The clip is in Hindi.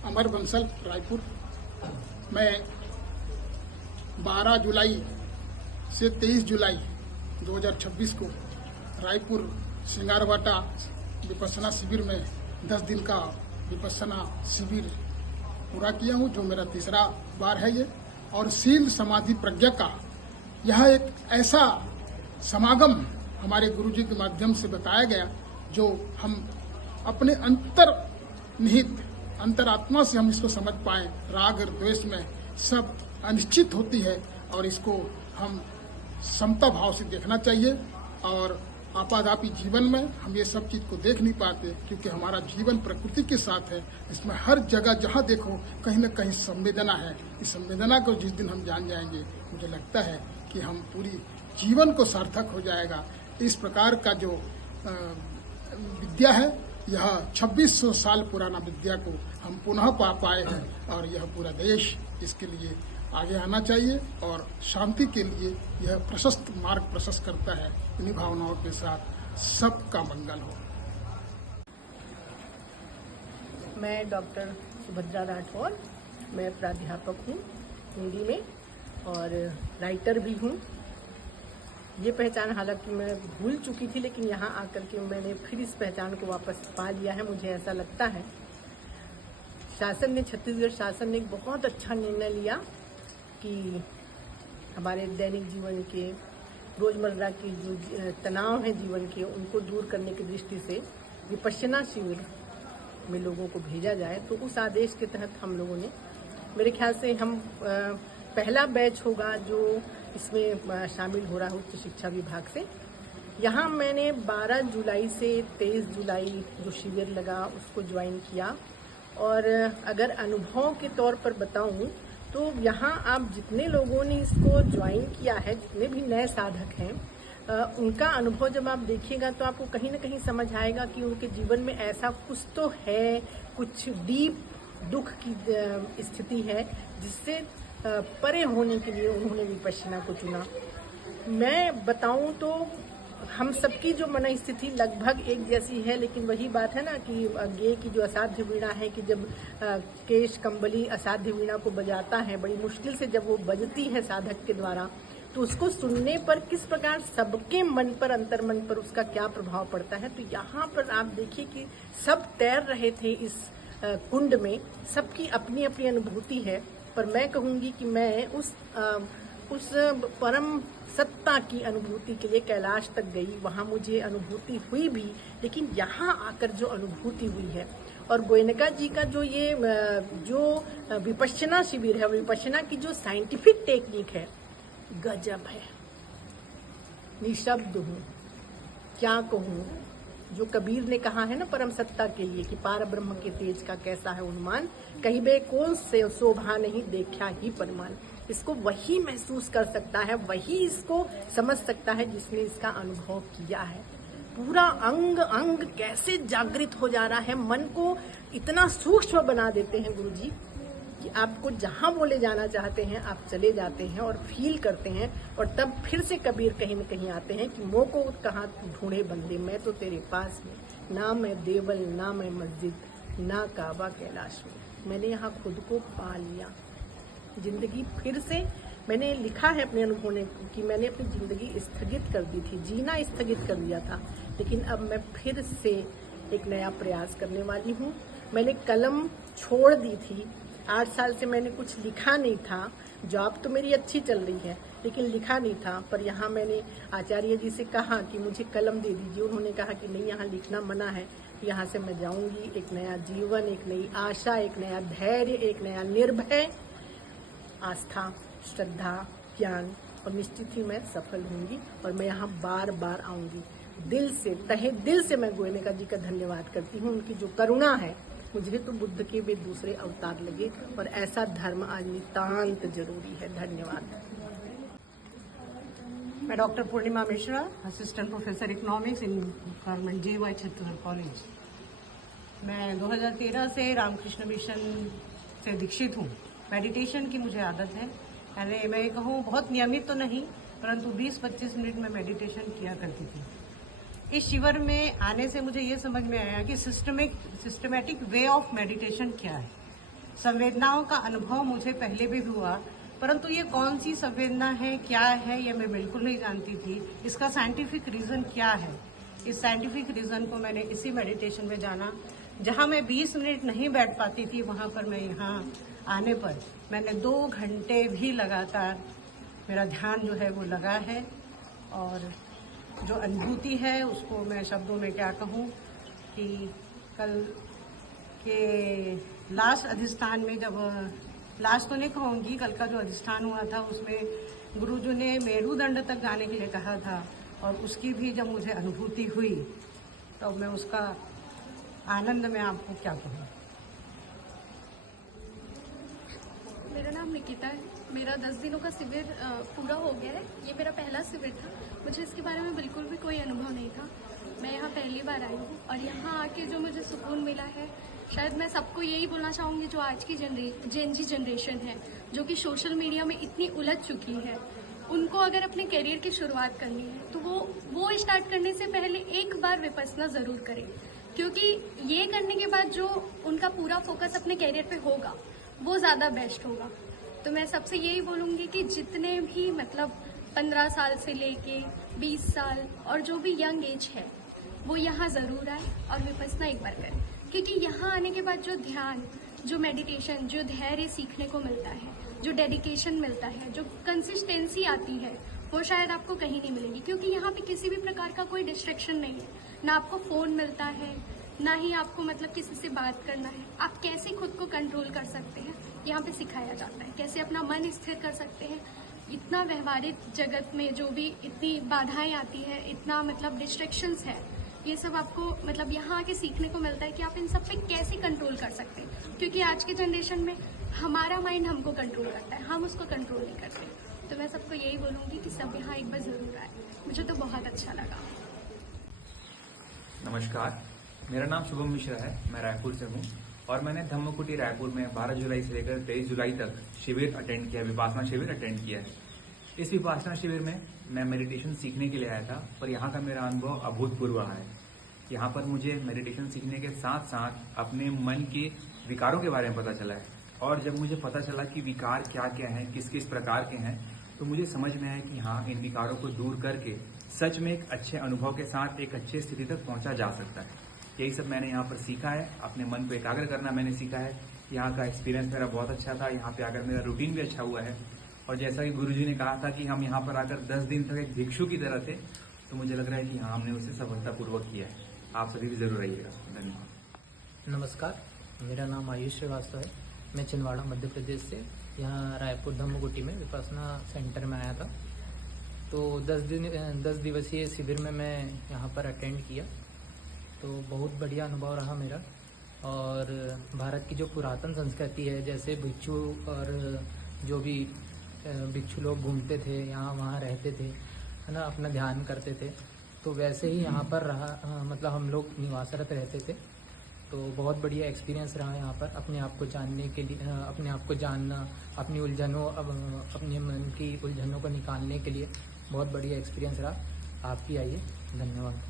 अमर बंसल, रायपुर। मैं 12 जुलाई से 23 जुलाई 2026 को रायपुर सिंगारवाटा विपश्यना शिविर में 10 दिन का विपश्यना शिविर पूरा किया हूँ, जो मेरा तीसरा बार है ये। और शील समाधि प्रज्ञा का यह एक ऐसा समागम हमारे गुरुजी के माध्यम से बताया गया, जो हम अपने अंतर्निहित अंतरात्मा से हम इसको समझ पाए। राग और द्वेष में सब अनिश्चित होती है और इसको हम समता भाव से देखना चाहिए। और आपाधापी जीवन में हम ये सब चीज को देख नहीं पाते, क्योंकि हमारा जीवन प्रकृति के साथ है। इसमें हर जगह जहाँ देखो कहीं न कहीं संवेदना है। इस संवेदना को जिस दिन हम जान जाएंगे, मुझे लगता है कि हम पूरी जीवन को सार्थक हो जाएगा। इस प्रकार का जो विद्या है, यह 2600 साल पुराना विद्या को हम पुनः पा पाए हैं और यह पूरा देश इसके लिए आगे आना चाहिए और शांति के लिए यह प्रशस्त मार्ग प्रशस्त करता है। इन्हीं भावनाओं के साथ सबका मंगल हो। मैं डॉक्टर सुभद्रा राठौर, मैं प्राध्यापक हूँ हिंदी में और राइटर भी हूँ। ये पहचान हालांकि मैं भूल चुकी थी, लेकिन यहाँ आकर के मैंने फिर इस पहचान को वापस पा लिया है। मुझे ऐसा लगता है शासन ने, छत्तीसगढ़ शासन ने एक बहुत अच्छा निर्णय लिया कि हमारे दैनिक जीवन के, रोजमर्रा के जो तनाव है जीवन के, उनको दूर करने की दृष्टि से विपश्यना शिविर में लोगों को भेजा जाए। तो उस आदेश के तहत हम लोगों ने, मेरे ख्याल से हम पहला बैच होगा जो इसमें शामिल हो रहा है उच्च शिक्षा विभाग से। यहाँ मैंने 12 जुलाई से 23 जुलाई जो शिविर लगा उसको ज्वाइन किया। और अगर अनुभव के तौर पर बताऊं तो यहाँ आप जितने लोगों ने इसको ज्वाइन किया है, जितने भी नए साधक हैं, उनका अनुभव जब आप देखिएगा तो आपको कहीं ना कहीं समझ आएगा कि उनके जीवन में ऐसा कुछ तो है, कुछ डीप दुख की स्थिति है जिससे परे होने के लिए उन्होंने विपश्यना को चुना। मैं बताऊं तो हम सबकी जो मन स्थिति लगभग एक जैसी है, लेकिन वही बात है ना कि गे की जो असाध्य वीणा है, कि जब केश कंबली असाध्य वीणा को बजाता है, बड़ी मुश्किल से जब वो बजती है साधक के द्वारा, तो उसको सुनने पर किस प्रकार सबके मन पर, अंतर्मन पर उसका क्या प्रभाव पड़ता है। तो यहाँ पर आप देखिए कि सब तैर रहे थे इस कुंड में, सबकी अपनी अपनी अनुभूति है। पर मैं कहूँगी कि मैं उस परम सत्ता की अनुभूति के लिए कैलाश तक गई, वहाँ मुझे अनुभूति हुई भी, लेकिन यहाँ आकर जो अनुभूति हुई है, और गोयनका जी का जो ये जो विपश्यना शिविर है, विपश्यना की जो साइंटिफिक टेक्निक है, गजब है। निशब्द हूँ, क्या कहूँ। जो कबीर ने कहा है ना परम सत्ता के लिए कि पार ब्रह्म के तेज का कैसा है अनुमान, कहीं बे कौन से शोभा नहीं देखा ही परमान। इसको वही महसूस कर सकता है, वही इसको समझ सकता है जिसने इसका अनुभव किया है। पूरा अंग अंग कैसे जागृत हो जा रहा है, मन को इतना सूक्ष्म बना देते हैं गुरुजी कि आपको जहां वो ले जाना चाहते हैं आप चले जाते हैं और फील करते हैं। और तब फिर से कबीर कहीं न कहीं आते हैं कि मोह को कहाँ ढूंढे बंदे, मैं तो तेरे पास में, ना मैं देवल ना मैं मस्जिद ना काबा कैलाश में। मैंने यहाँ खुद को पा लिया। जिंदगी फिर से मैंने लिखा है अपने अनुभव ने कि मैंने अपनी जिंदगी स्थगित कर दी थी, जीना स्थगित कर दिया था, लेकिन अब मैं फिर से एक नया प्रयास करने वाली हूँ। मैंने कलम छोड़ दी थी, 8 साल से मैंने कुछ लिखा नहीं था। जॉब तो मेरी अच्छी चल रही है, लेकिन लिखा नहीं था। पर यहाँ मैंने आचार्य जी से कहा कि मुझे कलम दे दीजिए। उन्होंने कहा कि नहीं, यहाँ लिखना मना है। यहाँ से मैं जाऊंगी, एक नया जीवन, एक नई आशा, एक नया धैर्य, एक नया निर्भय आस्था, श्रद्धा, ज्ञान, और निश्चित ही मैं सफल होंगी। और मैं यहाँ बार बार आऊंगी। दिल से, तहे दिल से मैं गोयनका जी का धन्यवाद करती हूँ। उनकी जो करुणा है, मुझे तो बुद्ध के वे दूसरे अवतार लगे, और ऐसा धर्म आज नितांत जरूरी है। धन्यवाद। मैं doctor Purnima Mishra, assistant professor economics in government JY Chhattisgarh college. मैं 2013 से रामकृष्ण मिशन से दीक्षित हूँ। मेडिटेशन की मुझे आदत है, यानी मैं कहूँ बहुत नियमित तो नहीं, परंतु 20-25 मिनट में मेडिटेशन किया करती थी। इस शिविर में आने से मुझे ये समझ में आया कि सिस्टमेटिक वे ऑफ मेडिटेशन क्या है। संवेदनाओं का अनुभव मुझे पहले भी हुआ, परंतु ये कौन सी संवेदना है, क्या है, ये मैं बिल्कुल नहीं जानती थी। इसका साइंटिफिक रीजन क्या है, इस साइंटिफिक रीजन को मैंने इसी मेडिटेशन में जाना। जहां मैं 20 मिनट नहीं बैठ पाती थी, वहां पर मैं यहाँ आने पर मैंने 2 घंटे भी लगातार मेरा ध्यान जो है वो लगा है। और जो अनुभूति है उसको मैं शब्दों में क्या कहूँ कि कल के लास्ट अधिष्ठान में, जब लास्ट तो नहीं कहूँगी, कल का जो अधिष्ठान हुआ था उसमें गुरुजी ने मेरुदंड तक जाने के लिए कहा था, और उसकी भी जब मुझे अनुभूति हुई तो मैं उसका आनंद में आपको क्या कहूँ। मेरा नाम निकिता है। मेरा 10 दिनों का शिविर पूरा हो गया है। ये मेरा पहला शिविर था। मुझे इसके बारे में बिल्कुल भी कोई अनुभव नहीं था। मैं यहाँ पहली बार आई हूँ और यहाँ आके जो मुझे सुकून मिला है, शायद मैं सबको यही बोलना चाहूँगी, जो आज की जेन जी जनरेशन है, जो कि सोशल मीडिया में इतनी उलझ चुकी है, उनको अगर अपने करियर की शुरुआत करनी है तो वो स्टार्ट करने से पहले एक बार विपस्सना ज़रूर करें, क्योंकि ये करने के बाद जो उनका पूरा फोकस अपने करियर पे होगा वो ज़्यादा बेस्ट होगा। तो मैं सबसे यही बोलूँगी कि जितने भी मतलब 15 साल से लेके 20 साल और जो भी यंग एज है वो यहाँ ज़रूर आए और विपस्सना एक बार करें, क्योंकि यहाँ आने के बाद जो ध्यान, जो मेडिटेशन, जो धैर्य सीखने को मिलता है, जो डेडिकेशन मिलता है, जो कंसिस्टेंसी आती है, वो शायद आपको कहीं नहीं मिलेगी, क्योंकि यहाँ पे किसी भी प्रकार का कोई डिस्ट्रैक्शन नहीं है। ना आपको फ़ोन मिलता है, ना ही आपको मतलब किसी से बात करना है। आप कैसे खुद को कंट्रोल कर सकते हैं यहाँ पे सिखाया जाता है, कैसे अपना मन स्थिर कर सकते हैं। इतना व्यवहारिक जगत में जो भी इतनी बाधाएं आती है, इतना मतलब डिस्ट्रैक्शंस है, ये सब आपको मतलब यहाँ आके सीखने को मिलता है कि आप इन सब पे कैसे कंट्रोल कर सकते हैं, क्योंकि आज के जनरेशन में हमारा माइंड हमको कंट्रोल करता है, हम उसको कंट्रोल नहीं करते। तो मैं सबको यही बोलूँगी कि सब यहाँ एक बार ज़रूर आए। मुझे तो बहुत अच्छा लगा। नमस्कार, मेरा नाम शुभम मिश्रा है। मैं रायपुर से हूँ और मैंने धम्मकुटी रायपुर में 12 जुलाई से लेकर 23 जुलाई तक शिविर अटेंड किया, विपासना शिविर अटेंड किया है। इस विपासना शिविर में मैं मेडिटेशन सीखने के लिए आया था, पर यहाँ का मेरा अनुभव अभूतपूर्व रहा है। यहाँ पर मुझे मेडिटेशन सीखने के साथ साथ अपने मन के विकारों के बारे में पता चला है, और जब मुझे पता चला कि विकार क्या क्या हैं, किस किस प्रकार के हैं, तो मुझे समझ में आया कि हाँ, इन विकारों को दूर करके सच में एक अच्छे अनुभव के साथ एक अच्छी स्थिति तक पहुंचा जा सकता है। यही सब मैंने यहाँ पर सीखा है। अपने मन को एकाग्र करना मैंने सीखा है। यहाँ का एक्सपीरियंस मेरा बहुत अच्छा था। यहाँ पे आकर मेरा रूटीन भी अच्छा हुआ है, और जैसा कि गुरुजी ने कहा था कि हम यहाँ पर आकर 10 दिन तक एक भिक्षु की तरह थे, तो मुझे लग रहा है कि हाँ, हमने उसे सफलतापूर्वक किया है। आप सभी भी जरूर आइएगा। धन्यवाद। नमस्कार, मेरा नाम आयुष श्रीवास्तव है। मैं छिंदवाड़ा मध्य प्रदेश से यहाँ रायपुर धम्मकुटी में विपासना सेंटर में आया था। तो 10 दिवसीय शिविर में मैं यहाँ पर अटेंड किया, तो बहुत बढ़िया अनुभव रहा मेरा। और भारत की जो पुरातन संस्कृति है, जैसे भिक्षु और जो भी भिक्षु लोग घूमते थे, यहाँ वहाँ रहते थे, है ना, अपना ध्यान करते थे, तो वैसे ही यहाँ पर रहा, मतलब हम लोग निवासरत रहते थे। तो बहुत बढ़िया एक्सपीरियंस रहा यहाँ पर, अपने आप को जानने के लिए, अपने आप को जानना, अपनी उलझनों, अपने मन की उलझनों को निकालने के लिए बहुत बढ़िया एक्सपीरियंस रहा। आप भी आइए। धन्यवाद।